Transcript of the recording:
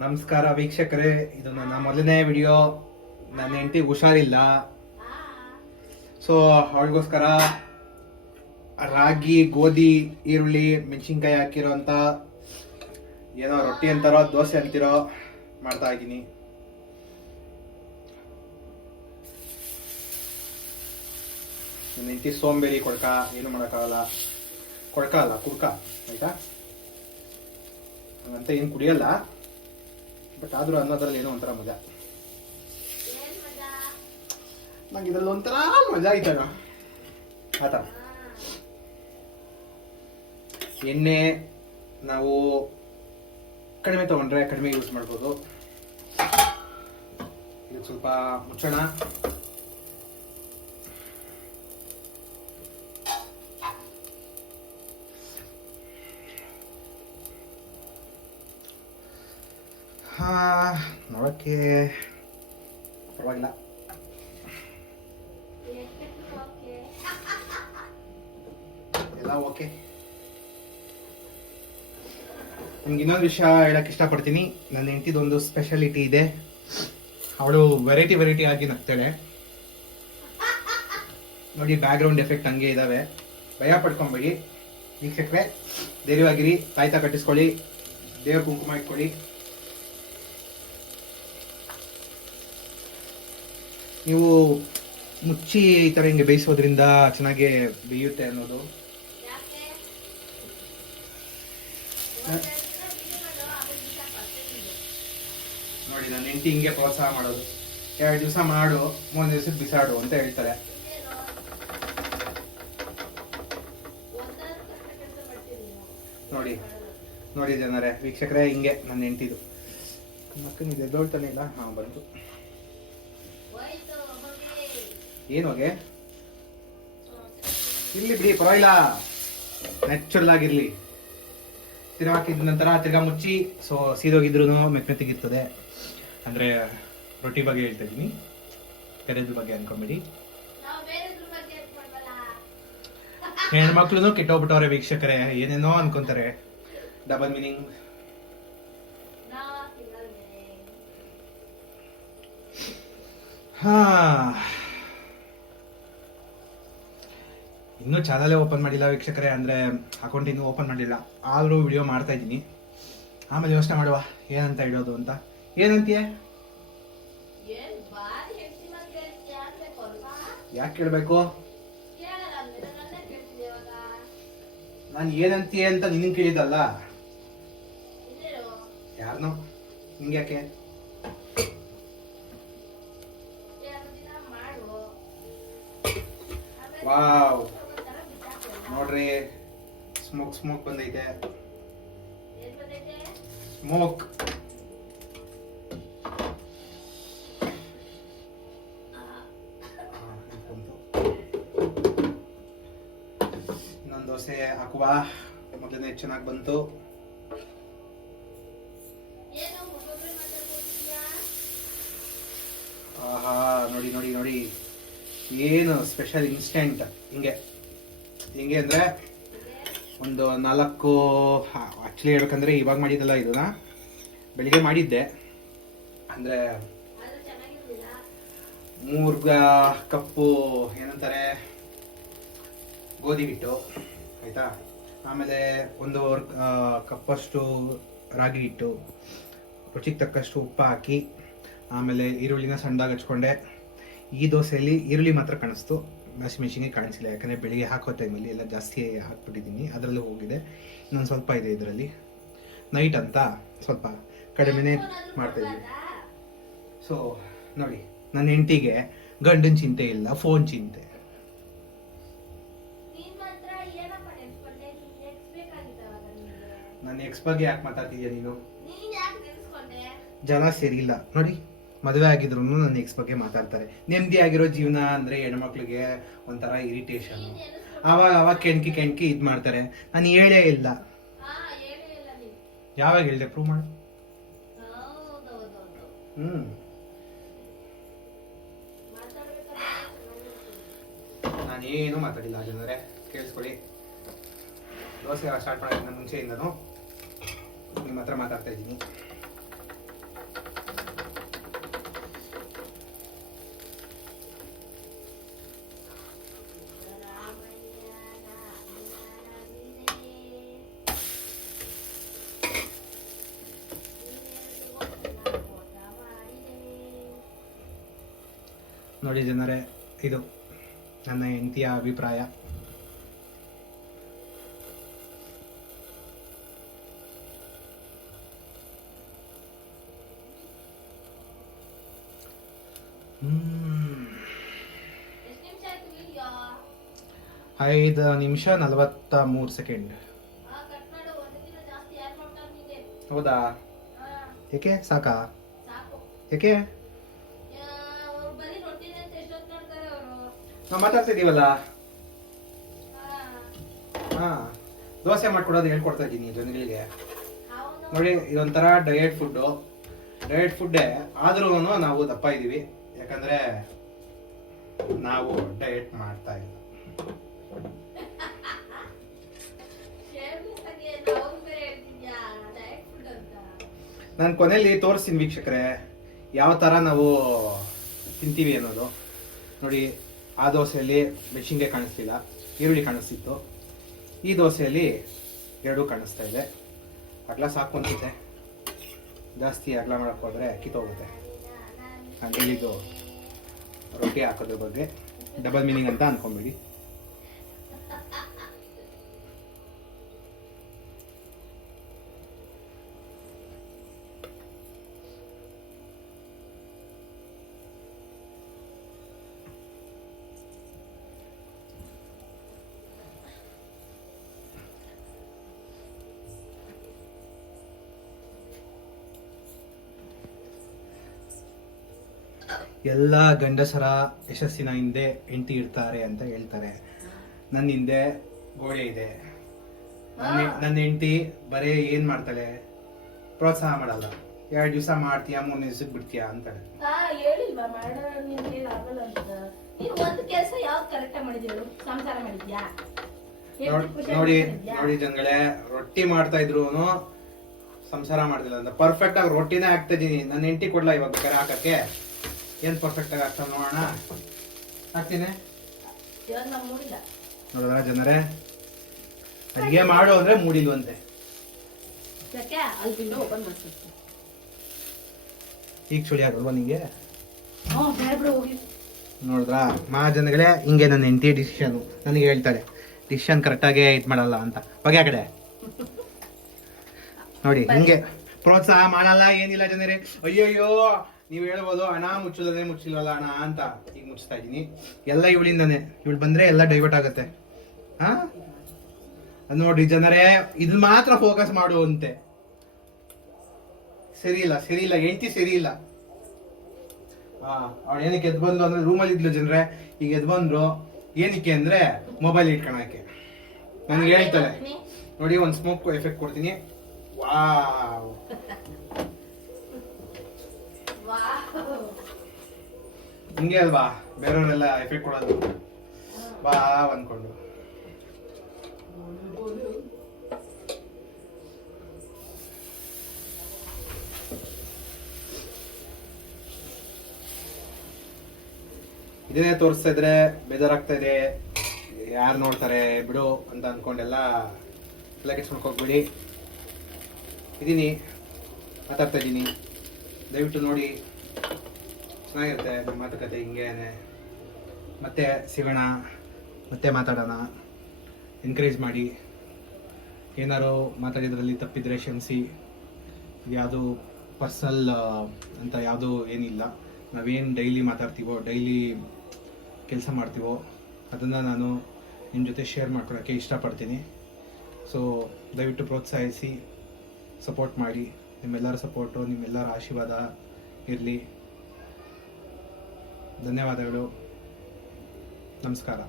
ನಮಸ್ಕಾರ ವೀಕ್ಷಕರೇ, ಇದು ನನ್ನ ಮೊದಲನೇ ವಿಡಿಯೋ. ನನ್ನ ಹೆಂಡತಿ ಹುಷಾರಿಲ್ಲ, ಸೊ ಅವಳಿಗೋಸ್ಕರ ರಾಗಿ, ಗೋಧಿ, ಈರುಳ್ಳಿ, ಮೆಣಸಿನ್ಕಾಯಿ ಹಾಕಿರೋಂಥ ಏನೋ ರೊಟ್ಟಿ ಅಂತಾರೋ ದೋಸೆ ಅಂತಿರೋ ಮಾಡ್ತಾ ಇದ್ದೀನಿ. ನನ್ನ ಹೆಂಡತಿ ಸೋಂಬೇರಿ ಕೊಡ್ಕ, ಏನು ಮಾಡೋಕ್ಕಾಗಲ್ಲ. ಕೊಡ್ಕ ಅಲ್ಲ, ಕುಡ್ಕ, ಆಯ್ತಾ? ಹಂಗಂತ ಏನು ಕುಡಿಯಲ್ಲ, ಬಟ್ ಆದ್ರೂ ಅನ್ನೋದ್ರಲ್ಲಿ ಏನೋ ಒಂಥರ ಮಜಾ. ನಂಗೆ ಇದ್ರಲ್ಲಿ ಒಂಥರ ಮಜಾ ಆಯ್ತಾಗ ಆತ. ಎಣ್ಣೆ ನಾವು ಕಡಿಮೆ ತಗೊಂಡ್ರೆ ಕಡಿಮೆ ಯೂಸ್ ಮಾಡ್ಬೋದು. ಇದು ಸ್ವಲ್ಪ ಮುಚ್ಚೋಣ. ನೋಡೋಕ್ಕೆ ಪರವಾಗಿಲ್ಲ. ಎಲ್ಲ ಓಕೆ. ನಿಮ್ಗೆ ಇನ್ನೊಂದು ವಿಷಯ ಹೇಳಕ್ ಇಷ್ಟಪಡ್ತೀನಿ. ನನ್ನ ಹೆಂಡತಿದೊಂದು ಸ್ಪೆಷಾಲಿಟಿ ಇದೆ. ಅವಳು ವೆರೈಟಿ ಆಗಿ ನಗ್ತಾಳೆ ನೋಡಿ. ಬ್ಯಾಕ್ ಗ್ರೌಂಡ್ ಎಫೆಕ್ಟ್ ಹಂಗೆ ಇದಾವೆ, ಭಯ ಪಡ್ಕೊಂಬೇಡಿ ವೀಕ್ಷಕರೇ. ಧೈರ್ಯವಾಗಿರಿ, ತಾಯ್ತ ಕಟ್ಟಿಸ್ಕೊಳ್ಳಿ, ದೇವ್ರ ಕುಂಕುಮ ಇಟ್ಕೊಳ್ಳಿ. ನೀವು ಮುಚ್ಚಿ ಈ ಥರ ಹಿಂಗೆ ಬೇಯಿಸೋದ್ರಿಂದ ಚೆನ್ನಾಗಿ ಬೇಯುತ್ತೆ ಅನ್ನೋದು. ನೋಡಿ, ನನ್ನ ಹೆಂಡತಿ ಹಿಂಗೆ ಪ್ರೋತ್ಸಾಹ ಮಾಡೋದು. 2 ದಿವಸ ಮಾಡು, 3 ದಿವಸಕ್ಕೆ ಬಿಸಾಡು ಅಂತ ಹೇಳ್ತಾರೆ. ನೋಡಿ ನೋಡಿ ಜನರೇ, ವೀಕ್ಷಕರೇ, ಹಿಂಗೆ ನನ್ನ ಹೆಂಡತಿದು. ಮಕ್ಕಳಿಗೆ ಎದ್ದೋಳ್ತಾನೆ ಇಲ್ಲ. ಬಂತು. ಏನು ಹೋಗೆ ಇಲ್ಲಿ ಬಿಡಿ, ಪರವಾಗಿಲ್ಲ, ನ್ಯಾಚುರಲ್ ಆಗಿರ್ಲಿ. ತಿರ್ಗಾ ಹಾಕಿದ ನಂತರ ತಿರ್ಗಾ ಮುಚ್ಚಿ ಸೀದೋಗಿದ್ರು ಮೆತ್ತಗಿರ್ತದೆ. ಅಂದ್ರೆ ರೊಟ್ಟಿ ಬಗ್ಗೆ ಹೇಳ್ತಾ ಇದ್ದೀನಿ, ಬೇರೆದ್ರ ಬಗ್ಗೆ ಅನ್ಕೊಂಬೇಡಿ. ಹೆಣ್ಮಕ್ಳು ಕೆಟ್ಟೋಗ್ಬಿಟ್ಟವ್ರೆ ವೀಕ್ಷಕರೇ, ಏನೇನೋ ಅನ್ಕೊಂತಾರೆ. Double meaning. ಇನ್ನೂ ಚಾನಲೇ ಓಪನ್ ಮಾಡಿಲ್ಲ ವೀಕ್ಷಕರೇ, ಅಂದ್ರೆ ಅಕೌಂಟ್ ಇನ್ನೂ ಓಪನ್ ಮಾಡಿಲ್ಲ. ಆದ್ರೂ ವಿಡಿಯೋ ಮಾಡ್ತಾ ಇದ್ದೀನಿ. ಆಮೇಲೆ ಯೋಚನೆ ಮಾಡುವ ಏನಂತ ಇಡೋದು ಅಂತ. ಏನಂತೀಯ? ಯಾಕೆ ಕೇಳ್ಬೇಕು? ನಾನು ಏನಂತೀಯ ಅಂತ ನಿನ್ನ ಕೇಳಿದಲ್ಲ, ಯಾರನೋ. ಹಿಂಗ್ಯಾಕೆ? ವಾವ್, ನೋಡ್ರಿ, ಸ್ಮೋಕ್ ಬಂದೈತೆ. ಸ್ಮೋಕ್ ಇನ್ನೊಂದು ದೋಸೆ ಹಾಕುವ. ಮೊದಲನೇ ಚೆನ್ನಾಗಿ ಬಂತು. ಆಹಾ, ನೋಡಿ ನೋಡಿ ನೋಡಿ, ಏನು ಸ್ಪೆಷಲ್ ಇನ್ಸ್ಟೆಂಟ್. ಹಿಂಗೆ ಅಂದ್ರೆ ಒಂದು 4, ಆಕ್ಚುಲಿ ಹೇಳ್ಬೇಕಂದ್ರೆ ಇವಾಗ ಮಾಡಿದ್ದಲ್ಲ, ಇದನ್ನ ಬೆಳಿಗ್ಗೆ ಮಾಡಿದ್ದೆ. ಅಂದ್ರೆ 3 ಕಪ್ಪು ಏನಂತಾರೆ ಗೋಧಿ ಹಿಟ್ಟು, ಆಯ್ತಾ? ಆಮೇಲೆ 1 ಕಪ್ಪಷ್ಟು ರಾಗಿ ಹಿಟ್ಟು, ರುಚಿಗೆ ತಕ್ಕಷ್ಟು ಉಪ್ಪು ಹಾಕಿ, ಆಮೇಲೆ ಈರುಳ್ಳಿನ ಸಣ್ಣದಾಗಿ ಹಚ್ಕೊಂಡೆ. ಈ ದೋಸೆಯಲ್ಲಿ ಈರುಳ್ಳಿ ಮಾತ್ರ ಕಾಣಿಸ್ತು, ಮೆಣಸಿಗೆ ಕಾಣಿಸಿಲ್ಲ. ಯಾಕಂದರೆ ಬೆಳಿಗ್ಗೆ ಹಾಕೋ ಟೈಮಲ್ಲಿ ಎಲ್ಲ ಜಾಸ್ತಿ ಹಾಕ್ಬಿಟ್ಟಿದ್ದೀನಿ, ಅದರಲ್ಲೂ ಹೋಗಿದೆ. ಇನ್ನೊಂದು ಸ್ವಲ್ಪ ಇದೆ ಇದರಲ್ಲಿ. ನೈಟ್ ಅಂತ ಸ್ವಲ್ಪ ಕಡಿಮೆನೇ ಮಾಡ್ತಾಯಿದ್ದೀನಿ. ಸೊ ನೋಡಿ, ನನ್ನ ಹೆಂಡತಿಗೆ ಗಂಡನ ಚಿಂತೆ ಇಲ್ಲ, ಫೋನ್ ಚಿಂತೆ. ನನ್ನ ಎಕ್ಸ್ ಬಗ್ಗೆ ಯಾಕೆ ಮಾತಾಡ್ತಿದ್ಯಾ ನೀನು? ಜನ ಸರಿ ಇಲ್ಲ ನೋಡಿ. ಮದುವೆ ಆಗಿದ್ರು ನನ್ನ ಎಕ್ಸ್ ಬಗ್ಗೆ ಮಾತಾಡ್ತಾರೆ. ನೆಮ್ಮದಿ ಆಗಿರೋ ಜೀವನ ಅಂದ್ರೆ ಹೆಣ್ಮಕ್ಳಿಗೆ ಒಂಥರ ಇರಿಟೇಷನ್. ಅವಾಗ ಕೆಣಕಿ ಇದ್ ಮಾಡ್ತಾರೆ. ನಾನು ಹೇಳೇ ಇಲ್ಲ. ಯಾವಾಗ ಹೇಳ್ದೆ? ಪ್ರೂವ್ ಮಾಡು. ನಾನೇನು ಮಾತಾಡಿಲ್ಲ ಜನರೇ, ಕೇಳಿಸ್ಕೊಳ್ಳಿ. ದೋಸೆ ಸ್ಟಾರ್ಟ್ ಮಾಡೋದನ್ನ ಮುಂಚೆಯಿಂದನೂ ನಿಮ್ಮ ಹತ್ರ ಮಾತಾಡ್ತಾ ಇದ್ದೀನಿ. ನೋಡಿ ಜನರೇ, ಇದು ನನ್ನ ಹೆಂಡತಿಯ ಅಭಿಪ್ರಾಯ. ಐದು ನಿಮಿಷ 43 ಸೆಕೆಂಡ್. ಹೌದಾ? ಏಕೆ ಸಾಕಾ? ಏಕೆ ನಾವು ಮಾತಾಡ್ತಿದೀವಲ್ಲ. ಹಾ, ದೋಸೆ ಮಾಡ್ಕೊಡೋದು ಹೇಳ್ಕೊಡ್ತಾ ಇದ್ದೀನಿ ಜನಗಳಿಗೆ. ನೋಡಿ, ಇದೊಂಥರ ಡಯಟ್ ಫುಡ್ಡೇ ಆದ್ರೂ ನಾವು ದಪ್ಪ ಇದೀವಿ. ಯಾಕಂದ್ರೆ ನಾವು ಡಯಟ್ ಮಾಡ್ತಾ ಇಲ್ಲ. ನಾನು ಕೊನೆಯಲ್ಲಿ ತೋರಿಸ್ತೀನಿ ವೀಕ್ಷಕರೇ, ಯಾವ ತರ ನಾವು ತಿಂತೀವಿ ಅನ್ನೋದು. ನೋಡಿ, ಆ ದೋಸೆಯಲ್ಲಿ ಮೆಣಸಿನ್ಕಾಯಿ ಕಾಣಿಸ್ತಿಲ್ಲ, ಈರುಳ್ಳಿ ಕಾಣಿಸ್ತಿತ್ತು. ಈ ದೋಸೆಯಲ್ಲಿ ಎರಡೂ ಕಾಣಿಸ್ತಾ ಇದೆ. ಅಗ್ಲ ಸಾಕು ಅನ್ಸುತ್ತೆ, ಜಾಸ್ತಿ ಅಗ್ಲ ಮಾಡಕ್ ಹೋದ್ರೆ ಕಿತ್ತೋಗುತ್ತೆ. ನಾನು ಹೇಳಿದ್ದು ರೊಟ್ಟಿ ಹಾಕೋದ್ರ ಬಗ್ಗೆ ಡಬಲ್ ಮೀನಿಂಗ್ ಅಂತ ಅನ್ಕೊಂಬಿಡಿ. ಎಲ್ಲ ಗಂಡಸರ ಯಶಸ್ಸಿನ ಹಿಂದೆ ಹೆಂಡತಿ ಇರ್ತಾರೆ ಅಂತ ಹೇಳ್ತಾರೆ. ನನ್ನ ಹಿಂದೆ ಗೋಡೆ ಇದೆ. ನನ್ನ ಹೆಂಡತಿ ಬರೇ ಏನ್ ಮಾಡ್ತಾಳೆ, ಪ್ರೋತ್ಸಾಹ ಮಾಡಲ್ಲ. 2 ದಿವಸ ಮಾಡ್ತೀಯಾ, 3 ದಿವಸಕ್ಕೆ ಬಿಡ್ತೀಯಾ ಅಂತಾಳೆ. ನೋಡಿ ಜನಗಳೇ, ರೊಟ್ಟಿ ಮಾಡ್ತಾ ಇದ್ರು ಸಂಸಾರ ಮಾಡ್ತಿಲ್ಲ ಅಂತ. ಪರ್ಫೆಕ್ಟ್ ಆಗಿ ರೊಟ್ಟಿನೇ ಹಾಕ್ತಾ ಇದೀನಿ. ನನ್ನ ಹೆಂಡತಿ ಕೊಡ್ಲಾ ಇವಾಗ ಬೇಕಾರೆ ಹಾಕಕ್ಕೆ? ಏನ್ ಪರ್ಫೆಕ್ಟ್ ಆಗಿ ಆಗ್ತಾವ ನೋಡೋಣ. ಹಾಕ್ತೀನಿ. ನೋಡಿದ್ರ ಜನರೇ, ಅಡಿಗೆ ಮಾಡು ಅಂದ್ರೆ ಮೂಡಿಲ್ವಂತೆ. ಈಗ ಸುಳಿ ಆಗಲ್ವಾ ನಿಂಗೆ? ನೋಡಿದ್ರಾ ಜನಗಳೇ, ಹಿಂಗೆ ನನ್ನ ಹೆಂಡತಿ ಡಿಸಿಷನ್ ನನಗೆ ಹೇಳ್ತಾಳೆ. ಡಿಸಿಷನ್ ಕರೆಕ್ಟಾಗಿ ಇದ್ ಮಾಡಲ್ಲ ಅಂತ. ಬಗೆ ಆ ಕಡೆ ನೋಡಿ, ಹಿಂಗೆ ಪ್ರೋತ್ಸಾಹ ಮಾಡಲ್ಲ, ಏನಿಲ್ಲ ಜನರೇ. ಅಯ್ಯಯ್ಯೋ, ನೀವ್ ಹೇಳ್ಬೋದು ಅಣ್ಣ ಮುಚ್ಚಿಲ್ಲಲ್ಲ ಅಣ್ಣ ಅಂತ. ಈಗ ಮುಚ್ಚಿಸ್ತಾ ಇದೀನಿ ಎಲ್ಲ ಇವಳಿಂದಾನೆ. ಇವಳು ಬಂದ್ರೆ ಎಲ್ಲ ಡೈವರ್ಟ್ ಆಗತ್ತೆ. ಹಾ, ನೋಡಿ ಜನರೇ, ಇದು ಮಾತ್ರ ಫೋಕಸ್ ಮಾಡು ಅಂತೆ. ಸರಿ ಇಲ್ಲ ಹೆಂಡತಿ ಸರಿ ಇಲ್ಲ. ಅವಳು ಏನಕ್ಕೆ ಎದ್ ಬಂದು ಅಂದ್ರೆ, ರೂಮಲ್ಲಿ ಇದ್ಲು ಜನರೇ. ಈಗ ಎದ್ ಬಂದ್ರು ಏನಕ್ಕೆ ಅಂದ್ರೆ ಮೊಬೈಲ್ ಇಟ್ಕೊಳಕ್ಕೆ. ನನ್ಗೆ ಹೇಳ್ತಾಳೆ ನೋಡಿ, ಒಂದ್ ಸ್ಮೋಕ್ ಎಫೆಕ್ಟ್ ಕೊಡ್ತೀನಿ. ವಾವ್, ಹಿಂಗೆ ಅಲ್ವಾ ಬೇರೆಯವರೆಲ್ಲ ಎಫೆಕ್ಟ್ ಕೊಡೋದು. ಬಾ ಅನ್ಕೊಂಡು ಇದೇ ತೋರಿಸ್ತಾ ಇದ್ರೆ ಬೇಜಾರಾಗ್ತಾ ಇದೆ. ಯಾರು ನೋಡ್ತಾರೆ ಬಿಡು ಅಂತ ಅನ್ಕೊಂಡೆಲ್ಲ ಕೆಡ್ಸ್ಕೊಂಡ್ ಹೋಗ್ಬಿಡಿ. ಇದೀನಿ, ಮಾತಾಡ್ತಾ ಇದ್ದೀನಿ. ದಯವಿಟ್ಟು ನೋಡಿ, ಚೆನ್ನಾಗಿರುತ್ತೆ ನಮ್ಮ ಮಾತುಕತೆ ಹಿಂಗೇನೆ. ಮತ್ತೆ ಸಿಗೋಣ, ಮತ್ತೆ ಮಾತಾಡೋಣ. ಎನ್ಕರೇಜ್ ಮಾಡಿ. ಏನಾರು ಮಾತಾಡಿದ್ರಲ್ಲಿ ತಪ್ಪಿದ್ರೆ ಕ್ಷಮಿಸಿ. ಯಾವುದು ಪರ್ಸನಲ್ ಅಂತ ಯಾವುದು ಏನಿಲ್ಲ. ನಾವೇನು ಡೈಲಿ ಮಾತಾಡ್ತೀವೋ, ಡೈಲಿ ಕೆಲಸ ಮಾಡ್ತೀವೋ, ಅದನ್ನು ನಾನು ನಿಮ್ಮ ಜೊತೆ ಶೇರ್ ಮಾಡ್ಕೊಳಕ್ಕೆ ಇಷ್ಟಪಡ್ತೀನಿ. ಸೊ ದಯವಿಟ್ಟು ಪ್ರೋತ್ಸಾಹಿಸಿ, ಸಪೋರ್ಟ್ ಮಾಡಿ. ನಿಮ್ಮೆಲ್ಲರ ಸಪೋರ್ಟು, ನಿಮ್ಮೆಲ್ಲರ ಆಶೀರ್ವಾದ ಇರಲಿ. ಧನ್ಯವಾದಗಳು. ನಮಸ್ಕಾರ.